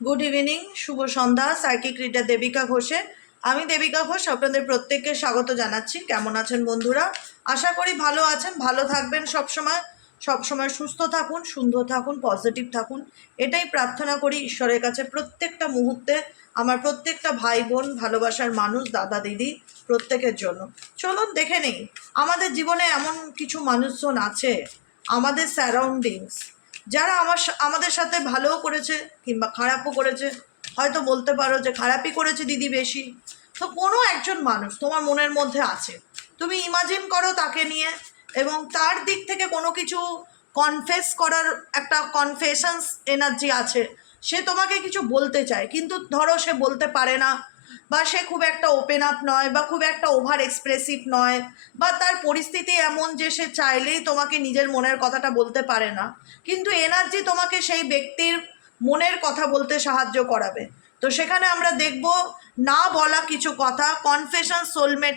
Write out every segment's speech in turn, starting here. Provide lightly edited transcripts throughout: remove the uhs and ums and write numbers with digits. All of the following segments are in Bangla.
গুড ইভিনিং, শুভ সন্ধ্যা। সাইকিক রিডার দেবিকা ঘোষে। আমি দেবিকা ঘোষ আপনাদের প্রত্যেককে স্বাগত জানাচ্ছি। কেমন আছেন বন্ধুরা? আশা করি ভালো আছেন, ভালো থাকবেন সবসময় সুস্থ থাকুন, সুন্দর থাকুন, পজিটিভ থাকুন, এটাই প্রার্থনা করি ঈশ্বরের কাছে প্রত্যেকটা মুহূর্তে। আমার প্রত্যেকটা ভাই বোন, ভালোবাসার মানুষ, দাদা দিদি প্রত্যেকের জন্য। চলুন দেখে নেই আমাদের জীবনে এমন কিছু মানুষজন আছে, আমাদের সারাউন্ডিংস, যারা আমাদের সাথে ভালোও করেছে কিংবা খারাপও করেছে। হয়তো বলতে পারো যে খারাপই করেছে দিদি বেশি। তো কোনো একজন মানুষ তোমার মনের মধ্যে আছে, তুমি ইমাজিন করো তাকে নিয়ে, এবং তার দিক থেকে কোনো কিছু কনফেস করার একটা কনফেশনস এনার্জি আছে। সে তোমাকে কিছু বলতে চায়, কিন্তু ধরো সে বলতে পারে না, বা সে খুব একটা ওপেন আপ নয়, বা খুব একটা ওভার এক্সপ্রেসিভ নয়, বা তার পরিস্থিতি এমন যে সে চাইলেই তোমাকে নিজের মনের কথাটা বলতে পারে না, কিন্তু এনার্জি তোমাকে সেই ব্যক্তির মনের কথা বলতে সাহায্য করাবে। তো সেখানে আমরা দেখব না বলা কিছু কথা, কনফেশন সোলমেট।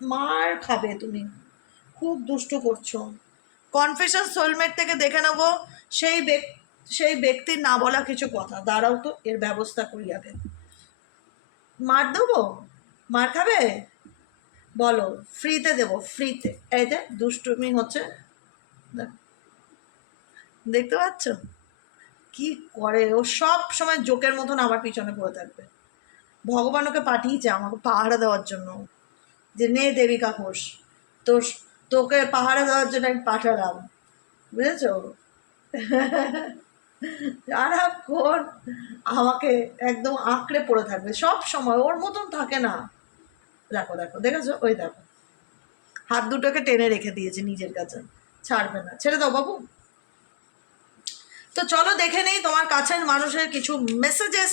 মার খাবে তুমি, খুব দুষ্টু করছো। কনফেশন সোলমেট থেকে দেখে নেব সেই ব্যক্তির না বলা কিছু কথা। দাঁড়াও তো, এর ব্যবস্থা করি আগে। মার দেবো? মার খাবে? বলো, ফ্রিতে দেবো, ফ্রিতে। এই যে দুষ্টুমি হচ্ছে, দেখতে পাচ্ছ কি করে ও? সব সময় জোকের মতন আমার পিছনে পড়ে থাকবে। ভগবান ওকে পাঠিয়েছে আমাকে পাহারা দেওয়ার জন্য, যে নে দেবিকা ঘোষ, তোর তোকে পাহারা দেওয়ার জন্য আমি পাঠালাম, বুঝেছ? সারাক্ষণ আমাকে একদম আঁকড়ে পড়ে থাকবে সব সময়, ওর মতন থাকে না। দেখো দেখো, দেখেছো? ওই দেখো, হাত দুটোকে টেনে রেখে দিয়েছে নিজের কাছে, ছাড়বে না। ছেড়ে দাও বাবু। তো চলো দেখে নেই তোমার কাছের মানুষের কিছু মেসেজেস,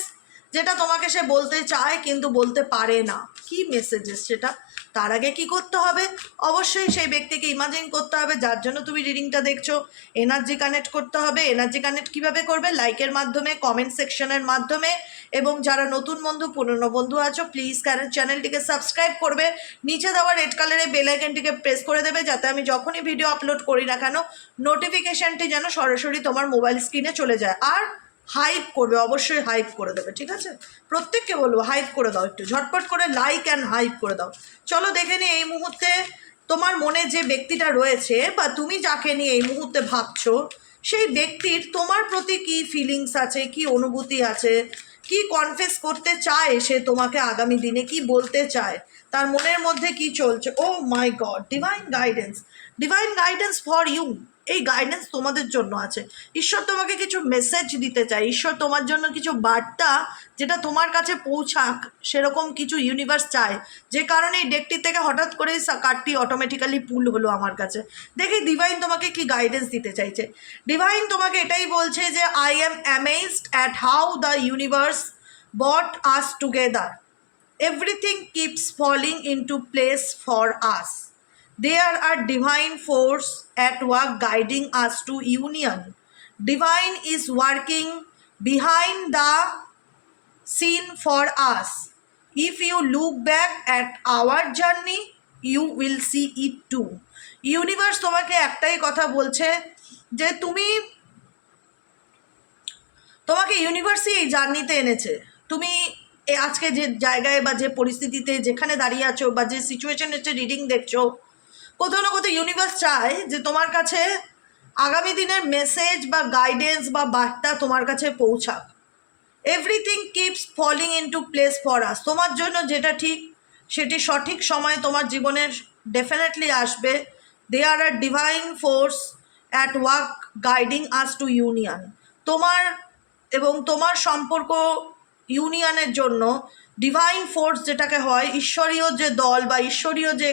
যেটা তোমাকে সে বলতে চায় কিন্তু বলতে পারে না। কি মেসেজেস সেটা? তার আগে কি করতে হবে? অবশ্যই সেই ব্যক্তিকে ইমাজিন করতে হবে যার জন্য তুমি রিডিংটা দেখছো। এনার্জি কানেক্ট করতে হবে। এনার্জি কানেক্ট কিভাবে করবে? লাইকের মাধ্যমে, কমেন্ট সেকশনের মাধ্যমে, এবং যারা নতুন বন্ধু, পুরনো বন্ধু আছো, প্লিজ চ্যানেলটিকে সাবস্ক্রাইব করবে। নিচে দেওয়া রেড কালারের বেল আইকনটিকে প্রেস করে দেবে, যাতে আমি যখনই ভিডিও আপলোড করি না কেন নোটিফিকেশানটি যেন সরাসরি তোমার মোবাইল স্ক্রিনে চলে যায়। আর হাইপ করবে, অবশ্যই হাইপ করে দেবে, ঠিক আছে? প্রত্যেককে বলবো হাইপ করে দাও, একটু ঝটপট করে লাইক অ্যান্ড হাইপ করে দাও। চলো দেখে নিই এই মুহূর্তে তোমার মনে যে ব্যক্তিটা রয়েছে, বা তুমি যাকে নিয়ে এই মুহূর্তে ভাবছো, সেই ব্যক্তির তোমার প্রতি কি ফিলিংস আছে, কি অনুভূতি আছে, কি কনফেস করতে চায় সে তোমাকে, আগামী দিনে কি বলতে চায়, তার মনের মধ্যে কি চলছে। Oh my God, divine guidance, divine guidance for you. এই গাইডেন্স তোমাদের জন্য আছে। ঈশ্বর তোমাকে কিছু মেসেজ দিতে চায়, ঈশ্বর তোমার জন্য কিছু বার্তা, যেটা তোমার কাছে পৌঁছাক, সেরকম কিছু ইউনিভার্স চায়। যে কারণে এই ডেকটি থেকে হঠাৎ করেই কার্ডটি অটোমেটিক্যালি পুল হলো আমার কাছে। দেখি ডিভাইন তোমাকে কি গাইডেন্স দিতে চাইছে। ডিভাইন তোমাকে এটাই বলছে যে I am amazed at how the universe brought us together. Everything keeps falling into place for us. There are divine force at work guiding us to union. Divine is working behind the scene for us. If you look back at our journey, you will see it too. Universe তোমাকে একটাই কথা বলছে, যে তোমাকে ইউনিভার্সই এই জার্নিতে এনেছে। তুমি আজকে যে জায়গায় বা যে পরিস্থিতিতে যেখানে দাঁড়িয়ে আছো, বা যে সিচুয়েশনের যে রিডিং দেখছো, কোথাও না কোথাও ইউনিভার্স চায় যে তোমার কাছে আগামী দিনের মেসেজ বা গাইডেন্স বা বার্তা তোমার কাছে পৌঁছাক। Everything keeps falling into place for us. তোমার জন্য যেটা ঠিক, সেটি সঠিক সময়ে তোমার জীবনের ডেফিনেটলি আসবে। There are divine force at work guiding us to union. তোমার এবং তোমার সম্পর্ক ইউনিয়নের জন্য ডিভাইন ফোর্স, যেটাকে হয় ঈশ্বরীয় যে দল, বা ঈশ্বরীয় যে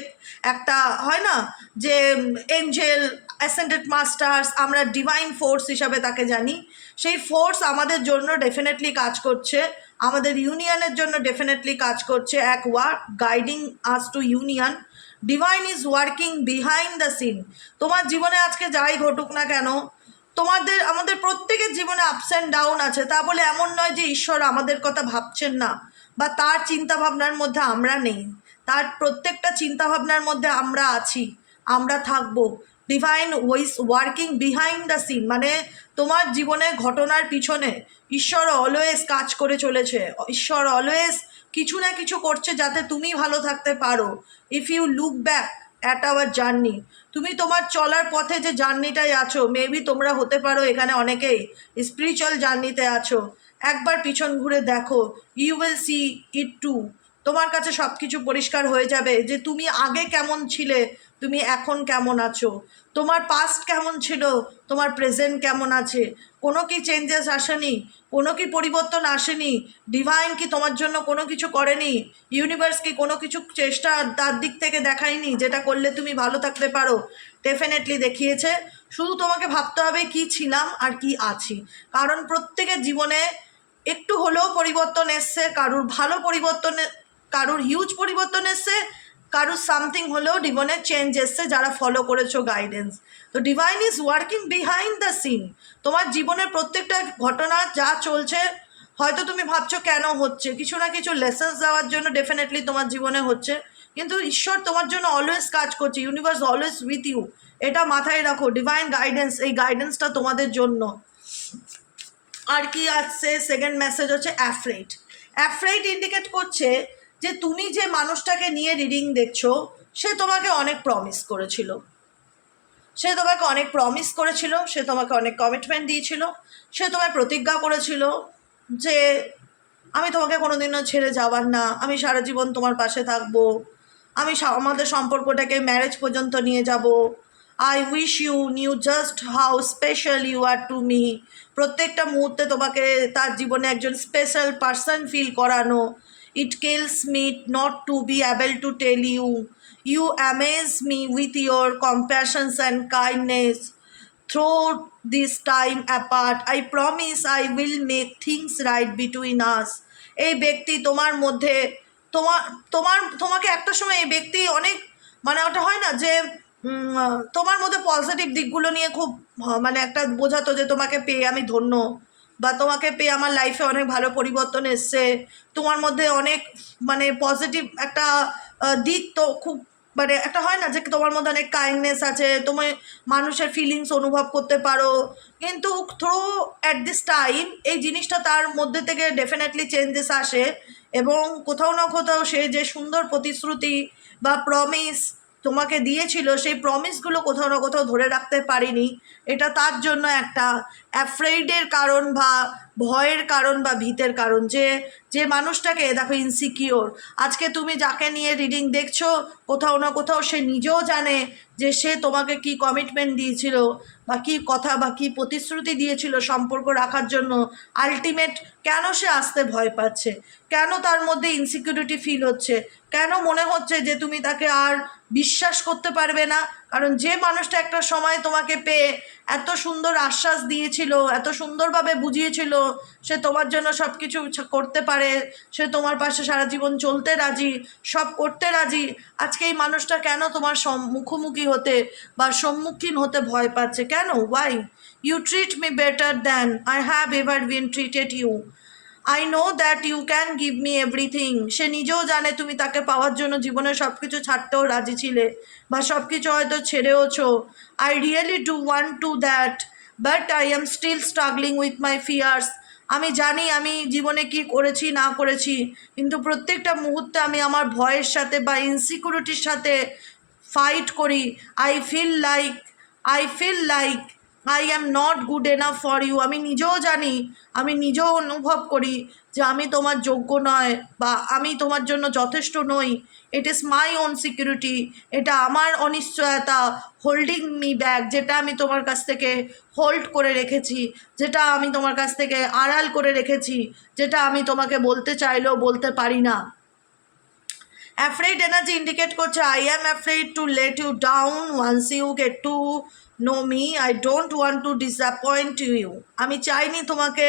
একটা হয় না, যে এঞ্জেল, অ্যাসেন্ডেড মাস্টার্স, আমরা ডিভাইন ফোর্স হিসাবে তাকে জানি। সেই ফোর্স আমাদের জন্য ডেফিনেটলি কাজ করছে, আমাদের ইউনিয়নের জন্য ডেফিনেটলি কাজ করছে। এক work guiding us to union. Divine is working behind the scene. তোমার জীবনে আজকে যাই ঘটুক না কেন, আমাদের প্রত্যেকের জীবনে আপস অ্যান্ড ডাউন আছে। তা বলে এমন নয় যে ঈশ্বর আমাদের কথা ভাবছেন না, বা তার চিন্তাভাবনার মধ্যে আমরা নেই। তার প্রত্যেকটা চিন্তাভাবনার মধ্যে আমরা আছি, আমরা থাকবো। Divine is working behind the scene, মানে তোমার জীবনের ঘটনার পিছনে ঈশ্বর অলওয়েজ কাজ করে চলেছে, ঈশ্বর অলওয়েজ কিছু না কিছু করছে যাতে তুমি ভালো থাকতে পারো। If you look back at our journey, তুমি তোমার চলার পথে যে জার্নিটায় আছো, মেবি তোমরা হতে পারো এখানে অনেকেই স্পিরিচুয়াল জার্নিতে আছো, একবার পিছন ঘুরে দেখো, you will see it too. তোমার কাছে সব কিছু পরিষ্কার হয়ে যাবে যে তুমি আগে কেমন ছিলে, তুমি এখন কেমন আছো, তোমার পাস্ট কেমন ছিল, তোমার প্রেজেন্ট কেমন আছে, কোনো কি চেঞ্জেস আসেনি, কোনো কি পরিবর্তন আসেনি, ডিভাইন কি তোমার জন্য কোনো কিছু করেনি, ইউনিভার্স কি কোনো কিছু চেষ্টা তার দিক থেকে দেখায়নি যেটা করলে তুমি ভালো থাকতে পারো? ডেফিনেটলি দেখিয়েছে। শুধু তোমাকে ভাবতে হবে কি ছিলাম আর কি আছি, কারণ প্রত্যেকের জীবনে একটু হলেও পরিবর্তন এসছে, কারুর ভালো পরিবর্তন, কারুর হিউজ পরিবর্তন এসছে, কারুর সামথিং হলেও জীবনে চেঞ্জ এসছে যারা ফলো করেছো গাইডেন্স। তো divine is working behind the scene. তোমার জীবনের প্রত্যেকটা ঘটনা যা চলছে, হয়তো তুমি ভাবছো কেন হচ্ছে, কিছু না কিছু লেসেন্স দেওয়ার জন্য ডেফিনেটলি তোমার জীবনে হচ্ছে, কিন্তু ঈশ্বর তোমার জন্য অলওয়েজ কাজ করছে, ইউনিভার্স অলওয়েজ উইথ ইউ, এটা মাথায় রাখো। ডিভাইন গাইডেন্স, এই গাইডেন্সটা তোমাদের জন্য। আর কি আসছে সেকেন্ড মেসেজ হচ্ছে অ্যাফ্রেড। অ্যাফ্রেড ইন্ডিকেট করছে যে তুমি যে মানুষটাকে নিয়ে রিডিং দেখছো, সে তোমাকে অনেক প্রমিস করেছিল, সে তোমাকে অনেক প্রমিস করেছিল, সে তোমাকে অনেক কমিটমেন্ট দিয়েছিল, সে তোমায় প্রতিজ্ঞা করেছিল যে আমি তোমাকে কোনোদিনও ছেড়ে যাবার না, আমি সারা জীবন তোমার পাশে থাকবো, আমি আমাদের সম্পর্কটাকে ম্যারেজ পর্যন্ত নিয়ে যাব। I wish you knew just how special you are to me. প্রত্যেকটা মুহূর্তে তোমাকে তার জীবনে একজন স্পেশাল পার্সন ফিল করানো। It kills me not to be able to tell you, you amaze me with your compassions and kindness through this time apart. I promise I will make things right between us. এই ব্যক্তি তোমার মধ্যে, তোমাকে একটা সময় এই ব্যক্তি অনেক, মানে ওটা হয় না যে তোমার মধ্যে পজিটিভ দিকগুলো নিয়ে খুব মানে একটা বোঝাতো যে তোমাকে পেয়ে আমি ধন্য, বা তোমাকে পেয়ে আমার লাইফে অনেক ভালো পরিবর্তন এসছে, তোমার মধ্যে অনেক মানে পজিটিভ একটা দিক তো খুব, মানে একটা হয় না যে তোমার মধ্যে অনেক কাইন্ডনেস আছে, তুমি মানুষের ফিলিংস অনুভব করতে পারো, কিন্তু থ্রু অ্যাট দিস টাইম এই জিনিসটা তার মধ্যে থেকে ডেফিনেটলি চেঞ্জেস আসে, এবং কোথাও না কোথাও সে যে সুন্দর প্রতিশ্রুতি বা প্রমিস তোমাকে দিয়েছিল, সেই প্রমিসগুলো কোথাও না কোথাও ধরে রাখতে পারিনি। এটা তার জন্য একটা অ্যাফ্রেইডের কারণ বা ভয়ের কারণ বা ভীতের কারণ, যে যে মানুষটাকে দেখো ইনসিকিওর, আজকে তুমি যাকে নিয়ে রিডিং দেখছো, কোথাও না কোথাও সে নিজেও জানে যে সে তোমাকে কি কমিটমেন্ট দিয়েছিল বা কী কথা বা কী প্রতিশ্রুতি দিয়েছিল সম্পর্ক রাখার জন্য, আলটিমেট কেন সে আসতে ভয় পাচ্ছে, কেন তার মধ্যে ইনসিকিউরিটি ফিল হচ্ছে, কেন মনে হচ্ছে যে তুমি তাকে আর বিশ্বাস করতে পারবে না। কারণ যে মানুষটা একটা সময় তোমাকে পেয়ে এত সুন্দর আশ্বাস দিয়েছিল, এত সুন্দরভাবে বুঝিয়েছিল সে তোমার জন্য সব কিছু করতে পারে, সে তোমার পাশে সারা জীবন চলতে রাজি, সব করতে রাজি, আজকে এই মানুষটা কেন তোমার মুখোমুখি হতে বা সম্মুখীন হতে ভয় পাচ্ছে, কেন? Why? You treat me better than I have ever been treated you, I know that you can give me everything. সে নিজেও জানে তুমি তাকে পাওয়ার জন্য জীবনে সব কিছু ছাড়তেও রাজি ছিলে, বা সব কিছু হয়তো ছেড়েওছো। I really do want to that, but I am still struggling with my fears. আমি জানি আমি জীবনে কি করেছি না করেছি, কিন্তু প্রত্যেকটা মুহূর্তে আমি আমার ভয়ের সাথে বা ইনসিকিউরিটির সাথে ফাইট করি। I feel like I am not good enough for you. আমি নিজেও জানি, আমি নিজেও অনুভব করি যে আমি তোমার যোগ্য নয় বা আমি তোমার জন্য যথেষ্ট নই। It is my own security, এটা আমার অনিশ্চয়তা হোল্ডিং মি ব্যাক, যেটা আমি তোমার কাছ থেকে হোল্ড করে রেখেছি, যেটা আমি তোমার কাছ থেকে আড়াল করে রেখেছি, যেটা আমি তোমাকে বলতে চাইলেও বলতে পারি না। অ্যাফ্রেড এনার্জি ইন্ডিকেট করছে I am afraid to let you down once you get to know me, I don't want to disappoint you. আমি চাইনি তোমাকে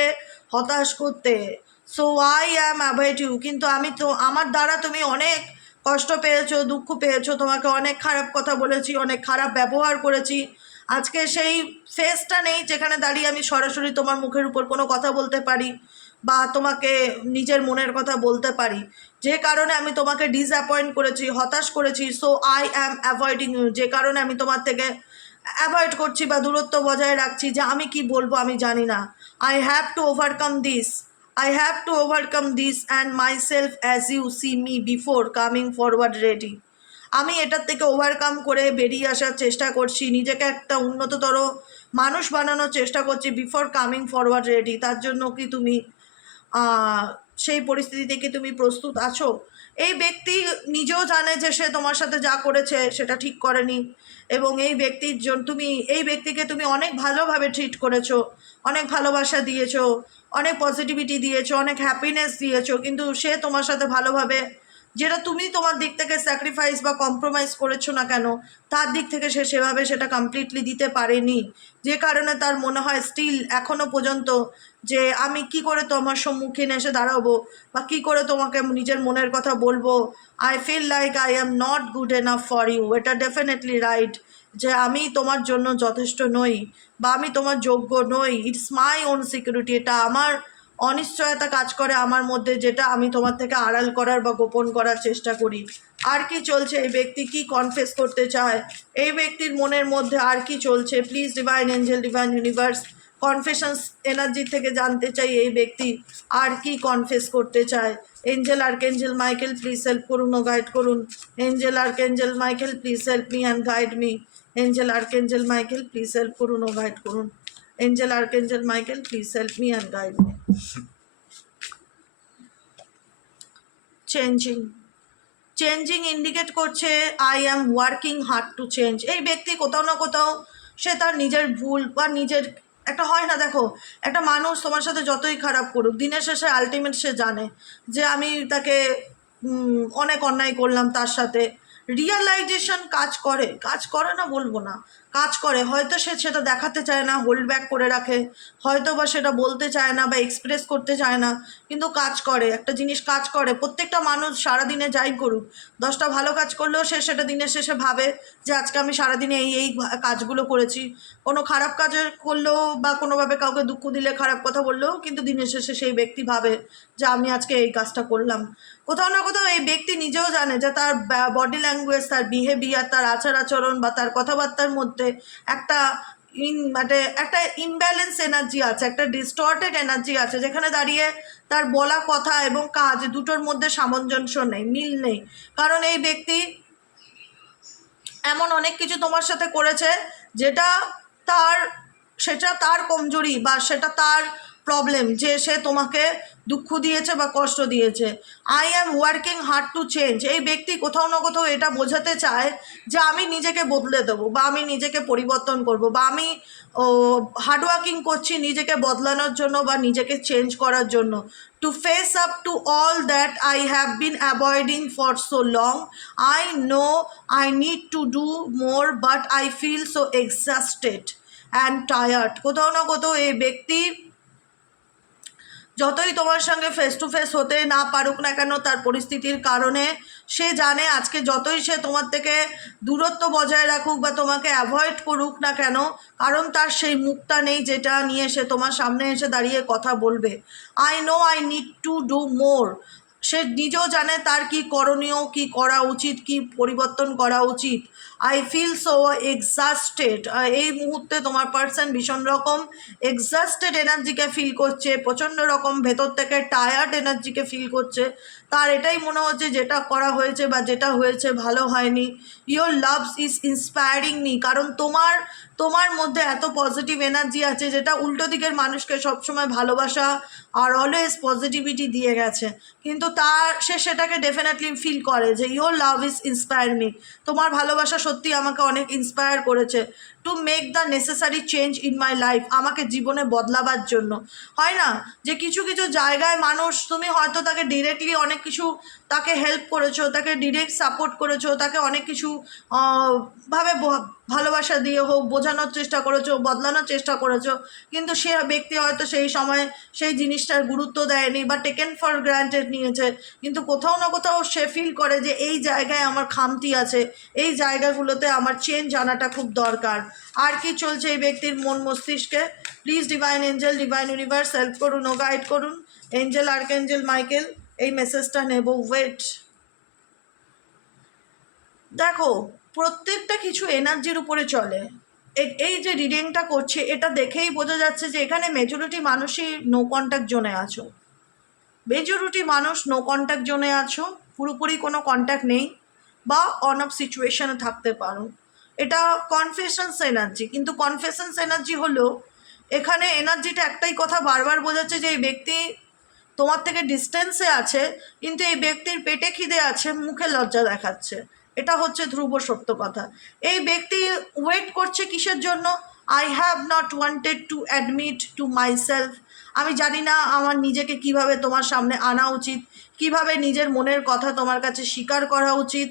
হতাশ করতে, so I am avoid you. কিন্তু আমি তো, আমার দ্বারা তুমি অনেক কষ্ট পেয়েছো, দুঃখ পেয়েছো, তোমাকে অনেক খারাপ কথা বলেছি, অনেক খারাপ ব্যবহার করেছি। আজকে সেই ফেসটা নেই যেখানে দাঁড়িয়ে আমি সরাসরি তোমার মুখের উপর কোনো কথা বলতে পারি বা তোমাকে নিজের মনের কথা বলতে পারি, যে কারণে আমি তোমাকে ডিসঅ্যাপয়েন্ট করেছি, হতাশ করেছি। So I am avoiding you, যে কারণে আমি তোমার থেকে অ্যাভয়েড করছি বা দূরত্ব বজায় রাখছি, যে আমি কি বলবো আমি জানি না। I have to overcome this, I have to overcome this and my self as you see me before coming forward ready. আমি এটার থেকে ওভারকাম করে বেরিয়ে আসার চেষ্টা করছি, নিজেকে একটা উন্নততর মানুষ বানানোর চেষ্টা করছি বিফোর কামিং ফরওয়ার্ড রেডি। তার জন্য কি তুমি সেই পরিস্থিতি থেকে তুমি প্রস্তুত আছো? এই ব্যক্তি নিজেও জানে যে সে তোমার সাথে যা করেছে সেটা ঠিক করেনি, এবং এই ব্যক্তির জন্য এই ব্যক্তিকে তুমি অনেক ভালোভাবে ট্রিট করেছো, অনেক ভালোবাসা দিয়েছো, অনেক পজিটিভিটি দিয়েছো, অনেক হ্যাপিনেস দিয়েছো, কিন্তু সে তোমার সাথে ভালোভাবে, যেটা তুমি তোমার দিক থেকে স্যাক্রিফাইস বা কম্প্রোমাইজ করেছো না কেন, তার দিক থেকে সে সেভাবে সেটা কমপ্লিটলি দিতে পারেনি, যে কারণে তার মনে হয় স্টিল এখনও পর্যন্ত যে আমি কি করে তোমার সম্মুখীন এসে দাঁড়াবো বা কি করে তোমাকে নিজের মনের কথা বলবো। I feel like I am not good enough for you. এটা ডেফিনেটলি রাইট, যে আমি তোমার জন্য যথেষ্ট নই বা আমি তোমার যোগ্য নই। ইটস মাই ওন সিকিউরিটি, এটা আমার অনিশ্চয়তা কাজ করে আমার মধ্যে, যেটা আমি তোমার থেকে আড়াল করার বা গোপন করার চেষ্টা করি। আর কি চলছে, এই ব্যক্তি কি কনফেস করতে চায়, এই ব্যক্তির মনের মধ্যে আর কি চলছে? Please divine Angel, divine universe, confessions energy থেকে জানতে চাই এই ব্যক্তি আর কি কনফেস করতে চায়। Angel archangel Michael please help করুন ও গাইড করুন। Angel archangel Michael please help me and guide me. Angel archangel Michael please help করুন ও গাইড করুন। Angel archangel Michael please help me and guide me. Changing, changing indicate করছে I am working hard to change. এই ব্যক্তি কোথাও না কোথাও সে তার নিজের ভুল বা নিজের একটা হয় না, দেখো একটা মানুষ তোমার সাথে যতই খারাপ করুক, দিনের শেষে আলটিমেট সে জানে যে আমি তাকে অনেক অন্যায় করলাম তার সাথে। রিয়ালাইজেশন কাজ করে না বলবো না, কাজ করে। হয়তো সে সেটা দেখাতে চায় না, হোল্ড ব্যাক করে রাখে, হয়তো বা সেটা বলতে চায় না বা এক্সপ্রেস করতে চায় না, কিন্তু কাজ করে, একটা জিনিস কাজ করে। প্রত্যেকটা মানুষ সারাদিনে যাই করুক, 10টা ভালো কাজ করলেও সে সেটা দিনের শেষে ভাবে যে আজকে আমি সারাদিনে এই কাজগুলো করেছি। কোনো খারাপ কাজ করলেও বা কোনোভাবে কাউকে দুঃখ দিলে, খারাপ কথা বললেও কিন্তু দিনের শেষে সেই ব্যক্তি ভাবে যে আমি আজকে এই কাজটা করলাম। কোথাও না কোথাও এই ব্যক্তি নিজেও জানে যে তার বডি ল্যাঙ্গুয়েজ, তার বিহেভিয়ার, তার আচার আচরণ বা তার কথাবার্তার মধ্যে একটা মানে একটা ইমব্যালেন্স এনার্জি আছে, একটা ডিস্টর্টেড এনার্জি আছে, যেখানে দাঁড়িয়ে তার বলা কথা এবং কাজ দুটোর মধ্যে সামঞ্জস্য নেই, মিল নেই। কারণ এই ব্যক্তি এমন অনেক কিছু তোমার সাথে করেছে যেটা তার, সেটা তার কমজোরি বা সেটা তার প্রবলেম, যে সে তোমাকে দুঃখ দিয়েছে বা কষ্ট দিয়েছে। I am working hard to change, এই ব্যক্তি কোথাও না কোথাও এটা বোঝাতে চায় যে আমি নিজেকে বদলে দেবো বা আমি নিজেকে পরিবর্তন করব বা আমি হার্ডওয়ার্কিং করছি নিজেকে বদলানোর জন্য বা নিজেকে চেঞ্জ করার জন্য। To face up to all that I have been avoiding for so long, I know I need to do more but I feel so exhausted and tired. কোথাও না কোথাও এই ব্যক্তি যতই তোমার সঙ্গে ফেস টু ফেস হতে না পারুক না কেন, তার পরিস্থিতির কারণে সে জানে আজকে যতই সে তোমার থেকে দূরত্ব বজায় রাখুক বা তোমাকে অ্যাভয়েড করুক না কেন, কারণ তার সেই মুখটা নেই যেটা নিয়ে সে তোমার সামনে এসে দাঁড়িয়ে কথা বলবে। I know I need to do more, সে নিজেও জানে তার কি করণীয়, কি করা উচিত, কি পরিবর্তন করা উচিত। আই ফিল সো এক্সস্টেড, এই মুহূর্তে তোমার পার্সন ভীষণ রকম এক্সস্টেড এনার্জিকে ফিল করছে, প্রচণ্ড রকম ভেতর থেকে টায়ার্ড এনার্জিকে ফিল করছে। তার এটাই মনে হচ্ছে যেটা করা হয়েছে বা যেটা হয়েছে ভালো হয়নি। Your loves is inspiring me, কারণ তোমার মধ্যে এত পজিটিভ এনার্জি আছে যেটা উল্টো দিকের মানুষকে সবসময় ভালোবাসা আর অলওয়েজ পজিটিভিটি দিয়ে গেছে। কিন্তু সে সেটাকে ডেফিনেটলি ফিল করে যে your love is inspire me, তোমার ভালোবাসা সত্যি আমাকে অনেক ইন্সপায়ার করেছে to make the necessary change in my life, আমাকে জীবনে বদলাবার জন্য। হয় না যে কিছু কিছু জায়গায় মানুষ, তুমি হয়তো তাকে ডিরেক্টলি অনেক কিছু তাকে হেল্প করেছো, তাকে ডিরেক্ট সাপোর্ট করেছো, তাকে অনেক কিছু ভাবে ভালোবাসা দিয়ে হোক বোঝানোর চেষ্টা করেছো, বদলানোর চেষ্টা করেছো, কিন্তু সে ব্যক্তি হয়তো সেই সময় সেই জিনিসটার গুরুত্ব দেয়নি বা টেকেন ফর গ্রান্টেড নিয়েছে। কিন্তু কোথাও না কোথাও সে ফিল করে যে এই জায়গায় আমার খামতি আছে, এই জায়গাগুলোতে আমার চেঞ্জ আনাটা খুব দরকার। আর কি চলছে এই ব্যক্তির মন মস্তিষ্কে? Please divine Angel, divine universe help করুন ও গাইড করুন। এঞ্জেল আর্কএঞ্জেল মাইকেল, এই মেসেজটা নেব। ওয়েট, দেখো প্রত্যেকটা কিছু এনার্জির উপরে চলে। এই যে রিডিংটা করছে এটা দেখেই বোঝা যাচ্ছে যে এখানে মেজরিটি মানুষই নো কন্ট্যাক্ট জোনে আছো, মেজরিটি মানুষ নো কন্ট্যাক্ট জোনে আছো, পুরোপুরি কোনো কন্ট্যাক্ট নেই বা অন অফ সিচুয়েশনে থাকতে পারো। এটা কনফেশনস এনার্জি, কিন্তু কনফেশনস এনার্জি হলো এখানে এনার্জিটা একটাই কথা বারবার বোঝাচ্ছে যে এই ব্যক্তি তোমার থেকে ডিস্টেন্সে আছে, কিন্তু এই ব্যক্তির পেটে খিদে আছে, মুখে লজ্জা দেখাচ্ছে। এটা হচ্ছে ধ্রুব সত্য কথা। এই ব্যক্তি ওয়েট করছে কিসের জন্য? I have not wanted to admit to myself. আমি জানি না আমার নিজেকে কিভাবে তোমার সামনে আনা উচিত, কিভাবে নিজের মনের কথা তোমার কাছে স্বীকার করা উচিত।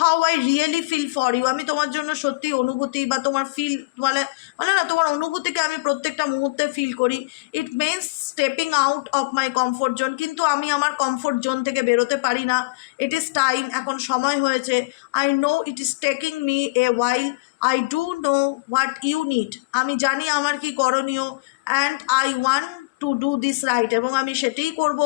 How I really feel for you, আমি তোমার জন্য সত্যি অনুভূতি বা তোমার ফিল মানে মানে না তোমার অনুভূতিকে আমি প্রত্যেকটা মুহূর্তে ফিল করি। It means stepping out of my comfort zone, কিন্তু আমি আমার কমফোর্ট জোন থেকে বেরোতে পারি না। ইট ইজ টাইম, এখন সময় হয়েছে। I know it is taking me a while, I do know what you need, আমি জানি আমার কি করণীয়, and I want to do this right, এবং আমি সেটাই করব,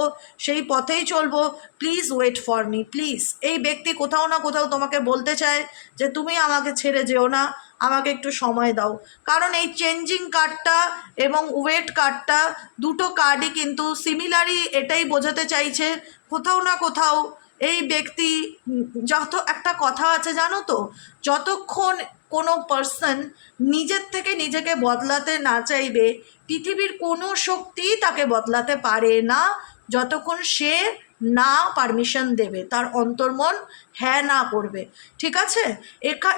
সেই পথেই চলবো। Please wait for me, please. এই ব্যক্তি কোথাও না কোথাও তোমাকে বলতে চায় যে তুমি আমাকে ছেড়ে যেও না, আমাকে একটু সময় দাও। কারণ এই চেঞ্জিং কার্ডটা এবং ওয়েট কার্ডটা দুটো কার্ডই কিন্তু সিমিলারই এটাই বোঝাতে চাইছে কোথাও না কোথাও এই ব্যক্তি যত একটা কথা আছে জানো তো, যতক্ষণ কোনো পার্সন নিজের থেকে নিজেকে বদলাতে না চাইবে পৃথিবীর কোনো শক্তিই তাকে বদলাতে পারে না, যতক্ষণ সে না পারমিশন দেবে, তার অন্তর্মন হ্যাঁ না করবে। ঠিক আছে,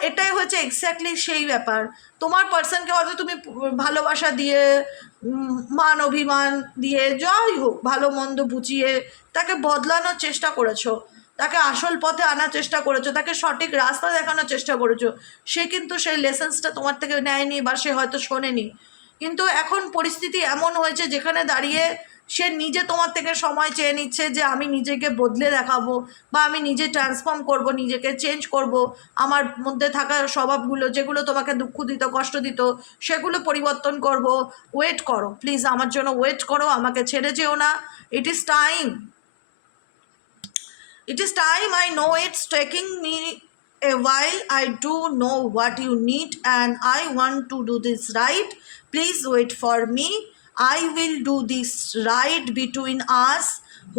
এটাই হচ্ছে এক্স্যাক্টলি সেই ব্যাপার। তোমার পার্সনকে হয়তো তুমি ভালোবাসা দিয়ে মান অভিমান দিয়ে যাই হোক ভালো মন্দ বুঝিয়ে তাকে বদলানোর চেষ্টা করেছো, তাকে আসল পথে আনার চেষ্টা করেছো, তাকে সঠিক রাস্তা দেখানোর চেষ্টা করেছো। সে কিন্তু সেই লেসেন্সটা তোমার থেকে নেয়নি বা সে হয়তো শোনেনি। কিন্তু এখন পরিস্থিতি এমন হয়েছে যেখানে দাঁড়িয়ে সে নিজে তোমার থেকে সময় চেয়ে নিচ্ছে যে আমি নিজেকে বদলে দেখাবো বা আমি নিজে ট্রান্সফর্ম করব, নিজেকে চেঞ্জ করব, আমার মধ্যে থাকা স্বভাবগুলো যেগুলো তোমাকে দুঃখ দিত কষ্ট দিত সেগুলো পরিবর্তন করব। ওয়েট করো প্লিজ, আমার জন্য ওয়েট করো, আমাকে ছেড়ে যেও না। It is time, it is time. I know it's taking me a while. I do know what you need and I want to do this right. Please wait for me. I will do this right between us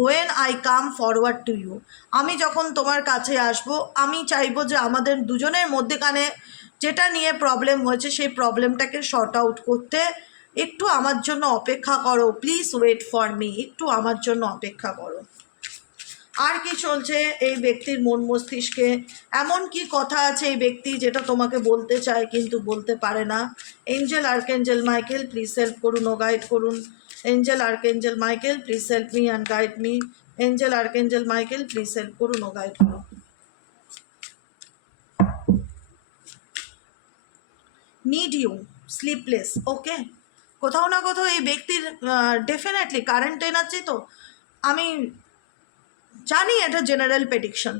when I come forward to you. আমি যখন তোমার কাছে আসব আমি চাইবো যে আমাদের দুজনের মধ্যেখানে যেটা নিয়ে প্রবলেম হয়েছে সেই প্রবলেমটাকে শর্ট আউট করতে একটু আমার জন্য অপেক্ষা করো। প্লিজ ওয়েট ফর মি, একটু আমার জন্য অপেক্ষা করো। আর কি চলছে এই ব্যক্তির মন মস্তিষ্কে, এমন কি কথা আছে এই ব্যক্তি যেটা তোমাকে বলতে চায় কিন্তু বলতে পারে না? Angel archangel Michael please help করুন ও গাইড করুন। Angel archangel Michael please help me and guide me. Angel archangel Michael please help করুন ও গাইড করুন। নিড ইউ, স্লিপলেস, ওকে। কোথাও না কোথাও এই ব্যক্তির ডেফিনেটলি কারেন্ট এনার্জি তো আমি জানি এটা জেনারেল প্রেডিকশন,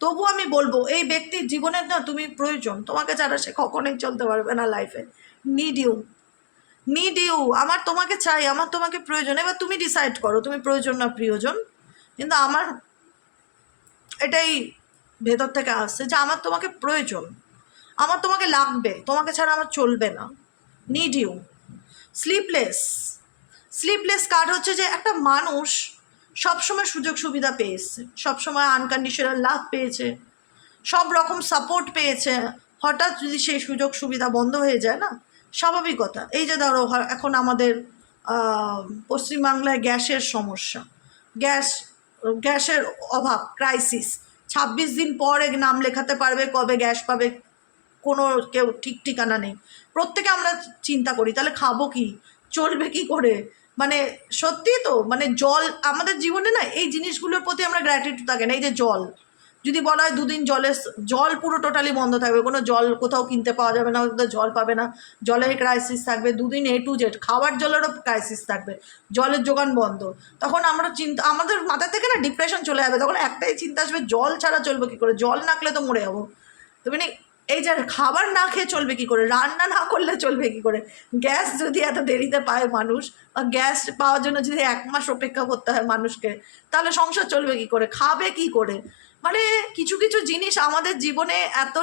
তবু আমি বলবো এই ব্যক্তির জীবনের না তুমি প্রয়োজন, তোমাকে ছাড়া সে কখনোই চলতে পারবে না লাইফে। নিড ইউ, নিড ইউ, আমার তোমাকে চাই, আমার তোমাকে প্রয়োজন। এবার তুমি ডিসাইড করো তুমি প্রয়োজন না প্রিয়জন, কিন্তু আমার এটাই ভেতর থেকে আসছে যে আমার তোমাকে প্রয়োজন, আমার তোমাকে লাগবে, তোমাকে ছাড়া আমার চলবে না। Need you. Sleepless, sleepless card হচ্ছে যে একটা মানুষ সবসময় সুযোগ সুবিধা পেয়েছে, সবসময় আনকন্ডিশনাল লাভ পেয়েছে, সব রকম সাপোর্ট পেয়েছে, হঠাৎ যদি সেই সুযোগ সুবিধা বন্ধ হয়ে যায় না, স্বাভাবিক কথা। এই যে ধরো এখন আমাদের পশ্চিমবাংলায় গ্যাসের সমস্যা, গ্যাসের অভাব, ক্রাইসিস, 26 দিন পর নাম লেখাতে পারবে কবে গ্যাস পাবে কোনো কেউ ঠিক ঠিকানা নেই। প্রত্যেকে আমরা চিন্তা করি তাহলে খাবো কি, চলবে কি করে। মানে সত্যি তো, মানে জল আমাদের জীবনে না এই জিনিসগুলোর প্রতি আমরা গ্র্যাটিটিউড থাকে না। এই যে জল যদি বলা হয় 2 দিন জল পুরো টোটালি বন্ধ থাকবে, কোনো জল কোথাও কিনতে পাওয়া যাবে না, কোথাও জল পাবে না, জলের ক্রাইসিস থাকবে 2 দিন A to Z, খাওয়ার জলেরও ক্রাইসিস থাকবে, জলের যোগান বন্ধ। তখন আমরা আমাদের মাথা থেকে না ডিপ্রেশন চলে যাবে, তখন একটাই চিন্তা আসবে জল ছাড়া চলবে কী করে, জল না খেলে তো মরে যাবো। তো মানে এই যে খাবার না খেয়ে চলবে কী করে, রান্না না করলে চলবে কী করে, গ্যাস যদি এত দেরিতে পায় মানুষ, বা গ্যাস পাওয়ার জন্য যদি 1 মাস অপেক্ষা করতে হয় মানুষকে, তাহলে সংসার চলবে কী করে, খাবে কী করে। মানে কিছু কিছু জিনিস আমাদের জীবনে এত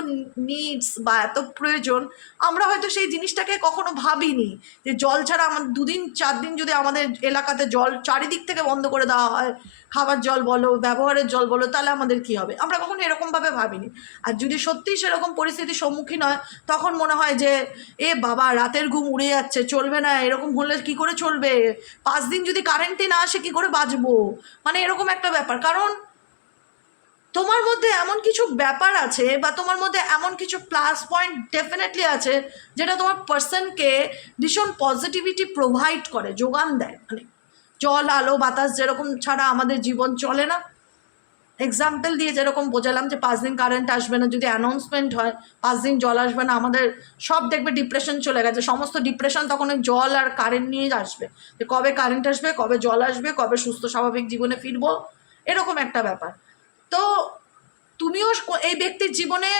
নিডস বা এত প্রয়োজন, আমরা হয়তো সেই জিনিসটাকে কখনো ভাবিনি যে জল ছাড়া আমার 2 দিন 4 দিন যদি আমাদের এলাকাতে জল চারিদিক থেকে বন্ধ করে দেওয়া হয়, খাবার জল বলো ব্যবহারের জল বলো, তাহলে আমাদের কি হবে, আমরা কখনো এরকমভাবে ভাবিনি। আর যদি সত্যিই সেরকম পরিস্থিতির সম্মুখীন হয়, তখন মনে হয় যে এ বাবা রাতের ঘুম উড়ে যাচ্ছে, চলবে না, এরকম হলে কি করে চলবে, 5 দিন যদি কারেন্টই না আসে কি করে বাঁচবো, মানে এরকম একটা ব্যাপার। কারণ তোমার মধ্যে এমন কিছু ব্যাপার আছে বা তোমার মধ্যে এমন কিছু প্লাস পয়েন্ট ডেফিনেটলি আছে যেটা তোমার পার্সনকে ভীষণ পজিটিভিটি প্রোভাইড করে, যোগান দেয়। মানে জল আলো বাতাস যেরকম ছাড়া আমাদের জীবন চলে না, এক্সাম্পল দিয়ে যেরকম বোঝালাম যে 5 দিন কারেন্ট আসবে না, যদি অ্যানাউন্সমেন্ট হয় 5 দিন জল আসবে না, আমাদের সব দেখবে ডিপ্রেশন চলে গেছে, সমস্ত ডিপ্রেশন তখন ওই জল আর কারেন্ট নিয়ে আসবে, যে কবে কারেন্ট আসবে, কবে জল আসবে, কবে সুস্থ স্বাভাবিক জীবনে ফিরবো, এরকম একটা ব্যাপার। তো তুমিও এই ব্যক্তির জীবনে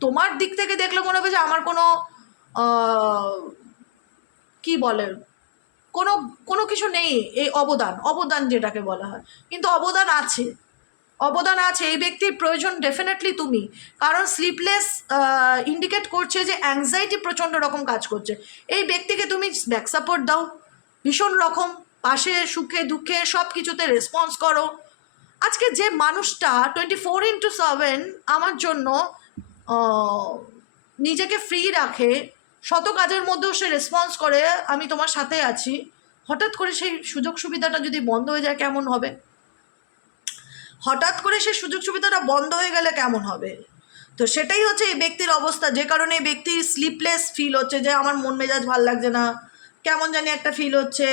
তোমার দিক থেকে দেখলে মনে হবে যে আমার কোনো কি বলে কোনো কোনো কিছু নেই, এই অবদান যেটাকে বলা হয়, কিন্তু অবদান আছে, এই ব্যক্তির প্রয়োজন ডেফিনেটলি তুমি। কারণ স্লিপলেস ইন্ডিকেট করছে যে অ্যাংজাইটি প্রচণ্ড রকম কাজ করছে, এই ব্যক্তিকে তুমি ব্যাক সাপোর্ট দাও ভীষণ রকম, পাশে সুখে দুঃখে সব কিছুতে রেসপন্স করো। আজকে যে মানুষটা 24/7 আমার জন্য নিজেকে ফ্রি রাখে, শত কাজের মধ্যেও সে রেসপন্স করে আমি তোমার সাথে আছি, হঠাৎ করে সেই সুযোগ সুবিধাটা যদি বন্ধ হয়ে যায় কেমন হবে, হঠাৎ করে সেই সুযোগ সুবিধাটা বন্ধ হয়ে গেলে কেমন হবে। তো সেটাই হচ্ছে এই ব্যক্তির অবস্থা, যে কারণে এই ব্যক্তির স্লিপলেস ফিল হচ্ছে, যে আমার মন মেজাজ ভাল লাগছে না, কেমন জানি একটা ফিল হচ্ছে,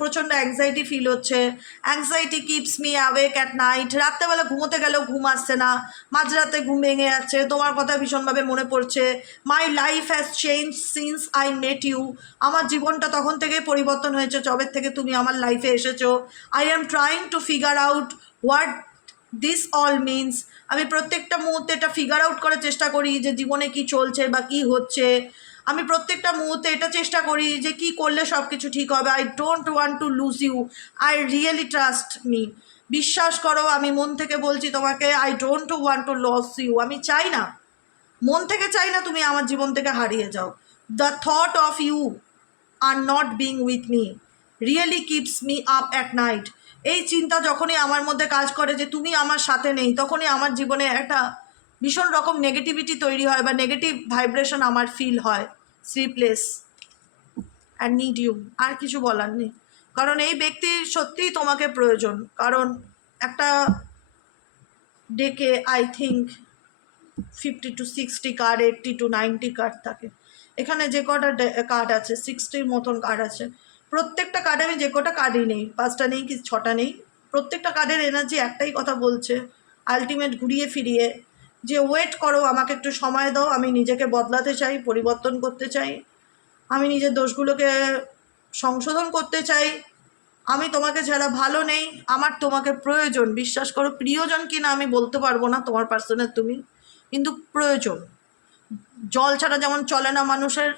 প্রচণ্ড অ্যাংজাইটি ফিল হচ্ছে, anxiety keeps me awake at night, রাত্রেবেলা ঘুমোতে গেলেও ঘুম আসছে না, মাঝরাতে ঘুম ভেঙে যাচ্ছে, তোমার কথা ভীষণভাবে মনে পড়ছে, my life has change since I met you, আমার জীবনটা তখন থেকেই পরিবর্তন হয়েছে যবে থেকে তুমি আমার লাইফে এসেছো, I am trying to figure out what this all means, আমি প্রত্যেকটা মুহূর্তে এটা ফিগার আউট করার চেষ্টা করি যে জীবনে কি চলছে বা কি হচ্ছে, আমি প্রত্যেকটা মুহূর্তে এটা চেষ্টা করি যে কি করলে সব কিছু ঠিক হবে, I don't want to lose you, I really trust me, বিশ্বাস করো আমি মন থেকে বলছি তোমাকে, I don't want to lose you, আমি চাই না, মন থেকে চাই না তুমি আমার জীবন থেকে হারিয়ে যাও, the thought of you are not being with me really keeps me up at night, এই চিন্তা যখনই আমার মধ্যে কাজ করে যে তুমি আমার সাথে নেই, তখনই আমার জীবনে একটা ভীষণ রকম নেগেটিভিটি তৈরি হয় বা নেগেটিভ ভাইব্রেশন আমার ফিল হয়, স্লিপলেস অ্যান্ড নিড ইউ, আর কিছু বলার নেই। কারণ এই ব্যক্তির সত্যিই তোমাকে প্রয়োজন, কারণ একটা ডেকে I think 50 to 60 card, 80 to 90 card থাকে, এখানে যে কটা কার্ড আছে 60 মতন কার্ড আছে, প্রত্যেকটা কার্ডে আমি যে কটা কার্ডই নেই, 5টা নেই কি 6টা নেই, প্রত্যেকটা কার্ডের এনার্জি একটাই কথা বলছে, আলটিমেট ঘুরিয়ে ফিরিয়ে, যে ওয়েট করো, আমাকে একটু সময় দাও, আমি নিজেকে বদলাতে চাই, পরিবর্তন করতে চাই, আমি নিজের দোষগুলোকে সংশোধন করতে চাই, আমি তোমাকে ছাড়া ভালো নেই, আমার তোমাকে প্রয়োজন, বিশ্বাস করো, প্রিয়জন কিনা আমি বলতে পারবো না তোমার পার্সনের তুমি, কিন্তু প্রয়োজন। জল ছাড়া যেমন চলে না মানুষের,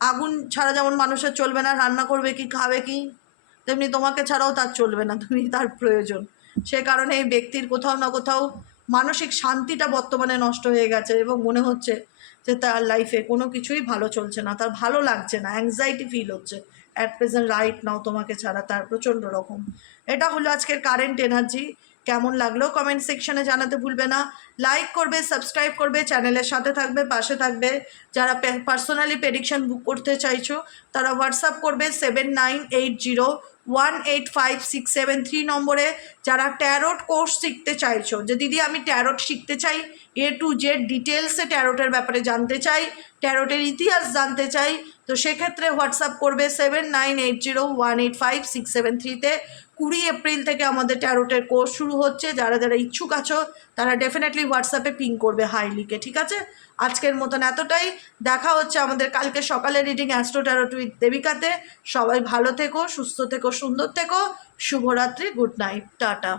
আগুন ছাড়া যেমন মানুষের চলবে না, রান্না করবে কি খাবে কি, তেমনি তোমাকে ছাড়াও তার চলবে না, তুমি তার প্রয়োজন। সে কারণে এই ব্যক্তির কোথাও না কোথাও মানসিক শান্তিটা বর্তমানে নষ্ট হয়ে গেছে এবং মনে হচ্ছে যে তার লাইফে কোনো কিছুই ভালো চলছে না, তার ভালো লাগছে না, অ্যাংজাইটি ফিল হচ্ছে অ্যাট প্রেজেন্ট রাইট নাও তোমাকে ছাড়া তার প্রচণ্ড রকম। এটা হলো আজকের কারেন্ট এনার্জি। কেমন লাগলো কমেন্ট সেকশনে জানাতে ভুলবে না, লাইক করবে, সাবস্ক্রাইব করবে, চ্যানেলের সাথে থাকবে, পাশে থাকবে। যারা পার্সোনালি প্রেডিকশন বুক করতে চাইছো তারা হোয়াটসঅ্যাপ করবে 7980185673 নম্বরে। যারা ট্যারোট কোর্স শিখতে চাইছো যে দিদি আমি ট্যারোট শিখতে চাই, A to Z ডিটেলসে ট্যারোটের ব্যাপারে জানতে চাই, ট্যারোটের ইতিহাস জানতে চাই, তো সেক্ষেত্রে হোয়াটসঅ্যাপ করবে 7980185673-তে। 20 এপ্রিল থেকে আমাদের ট্যারোটের কোর্স শুরু হচ্ছে, যারা যারা ইচ্ছুক আছো তারা ডেফিনেটলি হোয়াটসঅ্যাপে পিং করবে হাই লিখে, ঠিক আছে? আজকের মতন এতটাই, দেখা হচ্ছে আমাদের কালকে সকালে রিডিং অ্যাস্ট্রো ট্যারোট উইথ দেবিকাতে। সবাই ভালো থেকো, সুস্থ থেকো, সুন্দর থেকো, শুভরাত্রি, গুড নাইট, টাটা।